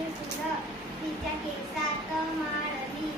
दुरांडीची तिच्या केसात माळली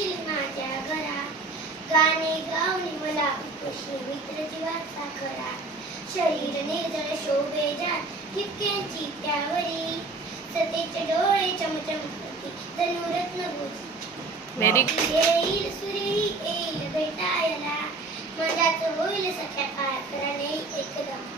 येशील माझ्या घरा गाणे गावणी मला उपशी मित्र जीवाचा करा. शरीर निर्जळ शोभे जात ठिपक्यांची त्यावरी सतेचे डोळे चमचम होती धनुरत्न भूषी येईल सुरेही येईल भेटायला. मजाच होईल सख्या पात्राने एकदम.